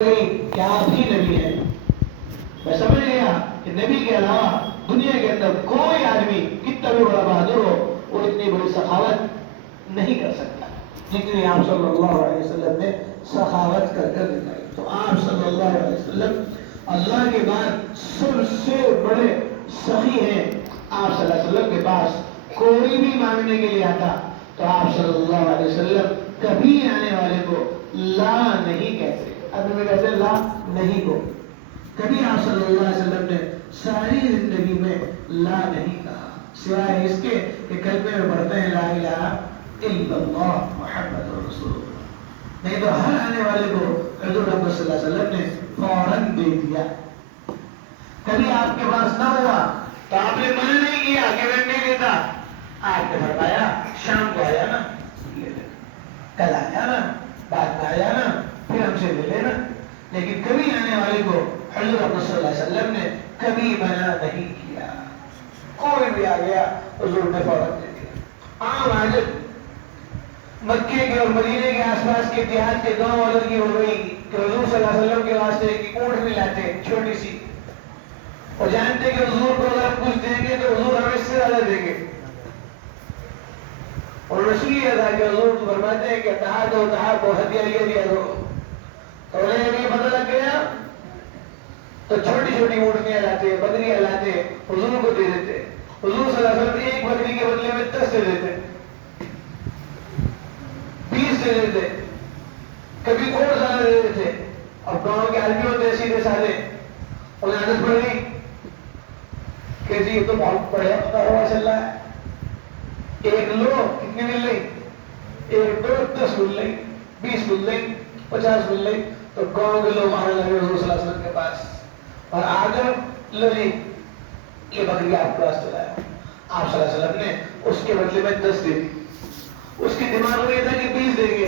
کہ آپ ہی نبی ہیں. میں سمجھ گیا کہ نبی کے علاوہ دنیا کے اندر کوئی آدمی کتنا بھی بڑا بہادر ہو وہ اتنی بڑی سخاوت نہیں کر سکتا جتنی آپ صلی اللہ علیہ وسلم نے سخاوت کر دکھائی. تو آپ صلی اللہ علیہ وسلم اللہ کے بعد سب سے بڑے سخی ہیں. آپ صلی اللہ علیہ وسلم کے پاس کوئی بھی مانگنے کے لیے آتا تو آپ صلی اللہ علیہ وسلم کبھی آنے والے کو لا نہیں کہتے. اب میں کہتے لا نہیں کو کبھی آپ صلی اللہ علیہ وسلم نے ساری زندگی میں لا نہیں کہا سوائے اس کے کہ کلمے میں پڑھتے ہیں لا الہ الا اللہ محمد رسول اللہ. نہیں تو ہر آنے والے کو حضور اکرم صلی اللہ علیہ وسلم نے فوراً دے دیا. کبھی آپ کے پاس نہ ہوا تو آپ نے منع نہیں کیا کہ میں نہیں دیتا. آپ نے فرمایا شام کو آیا نا لے لینا, کل آیا نا بعد میں آیا نا پھر ہم سے لے لینا. لیکن کبھی آنے والے کو حضور اکرم صلی اللہ علیہ وسلم نے کبھی منع نہیں کیا. کوئی بھی آ گیا حضور نے فوراً دے دیا. عام حاجت مکے کے اور مدینے کے آس پاس کے دیہات کے گاؤں والوں کی ہو گئی کہ حضور صلی اللہ علیہ وسلم کے واسطے ایک اونٹ بھی لاتے چھوٹی سی اور جانتے کہ حضور کو اگر ہم کچھ دیں گے تو حضور ہمیں اس سے زیادہ دیں گے. اور رسول یہ تھا کہ حضور فرماتے ہیں کہ تحاب کو ہدیہ لے دیا دو. تو انہیں یہ پتہ لگ گیا تو چھوٹی چھوٹی اونٹیاں لاتے بکریاں لاتے حضور کو دے دیتے. حضور صلی اللہ علیہ وسلم ایک بکری کے بدلے میں 10 دے دیتے 20 دے دیتے کبھی اور زیادہ دے دیتے. اب گاؤں کے آدمی ہوتے سیدھے سادے انہیں عادت پڑ گئی کہ جی یہ تو بہت بڑھیا کاروبار چل رہا ہے. ایک لو کتنی مل رہی 1 2 10 مل رہی 20 مل رہی 50 مل رہی. تو گاؤں کے لوگ آنے لگے حضور صلی اللہ علیہ وسلم کے پاس اور آ کر لو جی یہ بکری آپ کے پاس چلایا. آپ صلی اللہ علیہ وسلم نے اس کے بدلے میں 10 دے دی. اس کے دماغ میں یہ تھا کہ 20 دیں گے.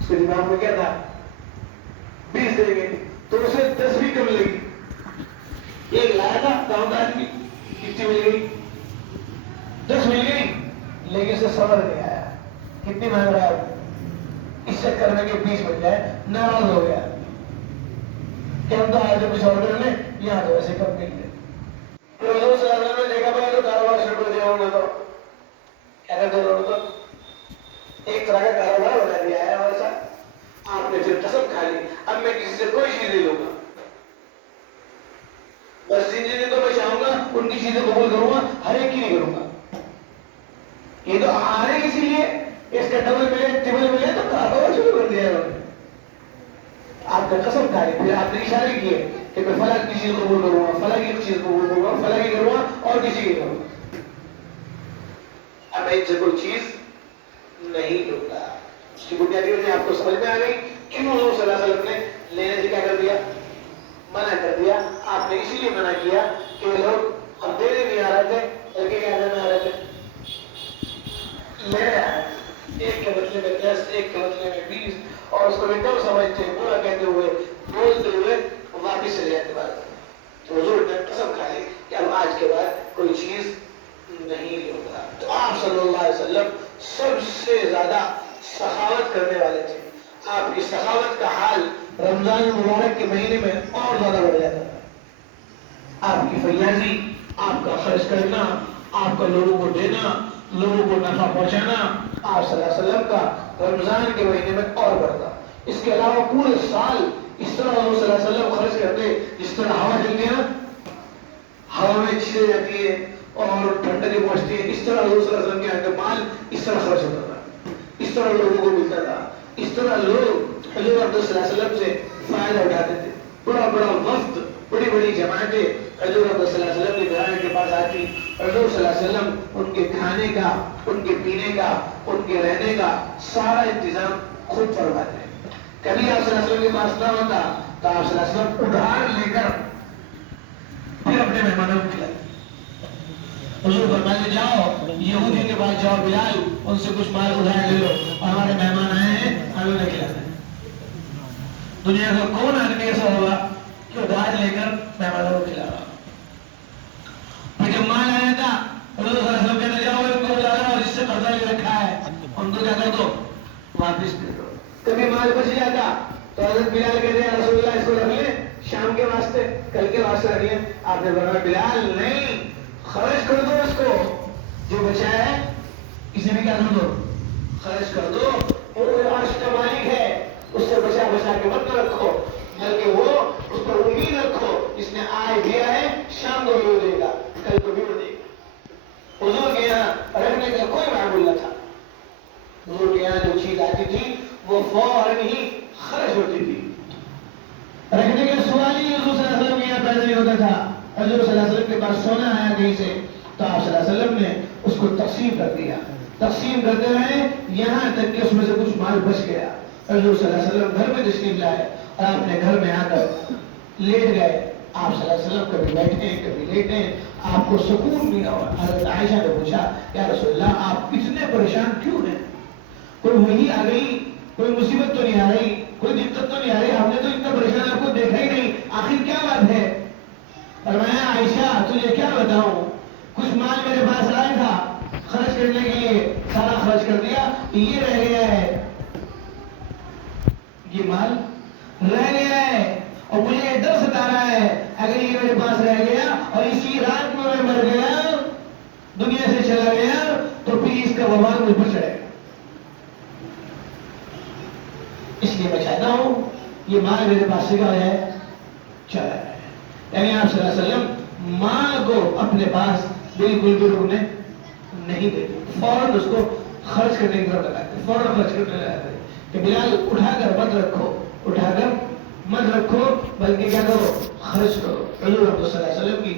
اس کے دماغ میں کیا تھا 20 دیں گے تو اسے 10 بھی کم لگی. ایک لایا تھا گاؤں کا آدمی کتنی مل گئی 10 مل گئی لیکن اسے صبر نہیں آیا. کتنی مانگ رہا ہے اس چکر میں کہ 20 بن جائے ناراض ہو گیا کہ ہم تو آئے تھے کچھ آرڈر میں یہاں تو ویسے کم مل گئے. تو حضور صلی اللہ علیہ وسلم نے دیکھا بھائی تو کاروبار شروع کر دیا انہوں نے تو کیا کرتے انہوں نے تو ایک طرح کا کاروبار بنا دیا ہے ہمارے ساتھ. آپ نے پھر قسم کھا لی اب میں کسی سے کوئی چیز نہیں لوں گا بس جن چیزیں تو میں چاہوں گا ان کی چیزیں قبول کروں گا ہر ایک کی نہیں کروں گا. یہ تو آ رہے اسی لیے اس کا ڈبل ملے ٹربل ملے تو کاروبار شروع کر دیا انہوں نے. آپ نے قسم کھا لی پھر آپ نے اشارے کیے کہ میں فلاں کی چیز قبول کروں گا فلاں کی چیز قبول کروں گا فلاں کی کروں گا اور کسی کی کروں گا. اب میں ان سے کوئی چیز نہیں لوں گا. اس کی بنیادی وجہ آپ کو سمجھ میں آ گئی کیوں حضور صلی اللہ علیہ وسلم نے لینے سے کیا کر دیا منع کر دیا. آپ نے اسی لیے منع کیا کہ وہ لوگ ہم دینے نہیں آ رہے تھے لڑکے کیا کرنے آ رہے تھے لینے آ رہے تھے. ایک کے بدلے میں 10 ایک کے بدلے میں 20 اور اس کو بھی کم سمجھتے پورا کہتے ہوئے بولتے ہوئے واپس چلے جاتے بات. تو حضور نے قسم کھا لی کہ اب آج کے بعد کوئی چیز نہیں لوں گا. تو آپ صلی اللہ علیہ وسلم سب سے زیادہ سخاوت کرنے والے تھے. آپ کی سخاوت کا حال رمضان مبارک کے مہینے میں اور زیادہ بڑھ جاتا تھا. آپ کی فیاضی آپ کا خرچ کرنا آپ کا لوگوں کو دینا لوگوں کو نفع پہنچانا آپ صلی اللہ علیہ وسلم کا رمضان کے مہینے میں اور بڑھتا. اس کے علاوہ پورے سال اس طرح حضور صلی اللہ علیہ وسلم خرچ کرتے جس طرح ہوا چلتی ہے نا ہوا میں چھیڑ جاتی ہے اور ٹھنڈک پہنچتی ہے اس طرح حضور صلی اللہ علیہ وسلم کے یہاں مال اس طرح خرچ ہوتا تھا. اس طرح لوگوں کو ملتا تھا. اس طرح لوگ حضور صلی اللہ علیہ وسلم سے فائدہ اٹھاتے تھے. بڑا بڑا وفد بڑی بڑی جماعتیں حضور صلی اللہ علیہ وسلم کے گھرانے کے پاس آتی. حضور صلی اللہ علیہ وسلم ان کے کھانے کا ان کے پینے کا ان کے رہنے کا سارا انتظام خود فرماتے. کبھی آپ صلی اللہ علیہ وسلم کے پاس نہ ہوتا تو آپ صلی اللہ علیہ وسلم ادھار لے کر پھر اپنے مہمانوں کو کھلاتے. حضور فرماتے جاؤ یہودیوں کے پاس جاؤ بلال ان سے کچھ مال ادھار لے لو ہمارے مہمان آئے ہیں ہمیں انہیں کھلانا ہے. دنیا کا کون آدمی ایسا ہوگا کہ ادھار لے کر مہمانوں کو کھلا رہا. پھر جب مال آیا تھا حضور صلی اللہ علیہ وسلم کہتے جاؤ ان کو بلا رہا اور جس سے قرضہ لے رکھا ہے ان کو کیا کر دو واپس دے دو. کبھی مال بچ جاتا تو حضرت بلال کہتے ہیں رسول اللہ اس کو رکھ لیں شام کے واسطے کل کے واسطے رکھ لیں. آپ نے فرمایا بلال نہیں خرچ کر دو اس کو جو بچا ہے اسے بھی کیا کر دو خرچ کر دو. وہ عرش کا مالک ہے اس سے بچا بچا کے مت رکھو بلکہ وہ اس پر امید رکھو اس نے آج دیا ہے شام کو بھی دے گا کل کو بھی دے گا. حضور کے یہاں رکھنے کا کوئی معمول نہ تھا. حضور کے یہاں جو چیز آتی تھی وہ فوراً ہی خرچ ہوتی تھی. رکھنے کا سوال ہی حضور صلی اللہ علیہ وسلم کے یہاں پیدا نہیں ہوتا تھا. حضور صلی اللہ علیہ وسلم کے پاس سونا آیا کہیں سے تو آپ صلی اللہ علیہ وسلم نے اس کو تقسیم کر دیا. تقسیم کرتے رہے یہاں تک کہ اس میں سے کچھ مال بچ گیا. حضور صلی اللہ علیہ وسلم گھر میں تشریف لائے اور آپ نے گھر میں آ کر لیٹ گئے. آپ صلی اللہ علیہ وسلم کبھی بیٹھے کبھی لیٹے آپ کو سکون نہیں ہوا. حضرت عائشہ نے پوچھا یا رسول اللہ آپ اتنے پریشان کیوں ہیں؟ کوئی وحی آ گئی کوئی مصیبت تو نہیں آ رہی کوئی دقت تو نہیں آ رہی ہم نے تو اتنا پریشان آپ کو دیکھا ہی نہیں آخر کیا بات ہے؟ فرمایا عائشہ تجھے کیا بتاؤں کچھ مال میرے پاس آیا تھا خرچ کرنے کے لیے سارا خرچ کر دیا یہ رہ گیا ہے یہ مال رہ گیا ہے اور مجھے ڈر ستا رہا ہے اگر یہ میرے پاس رہ گیا اور اسی رات میں مر گیا دنیا سے چلا گیا تو پھر اس کا وبال مجھ پر چڑھے گا. اس لیے میں چاہتا ہوں یہ مال میرے پاس سے کیا ہے چلا ہے. یعنی آپ صلی اللہ علیہ وسلم مال کو اپنے پاس بالکل بھی رکنے نہیں دیتے فوراً اس کو خرچ کرنے کی طرف لگاتے فوراً خرچ کرنے لگاتے کہ بلال اٹھا کر مت رکھو اٹھا کر مت رکھو بلکہ کیا کرو خرچ کرو. حضور صلی اللہ علیہ وسلم کی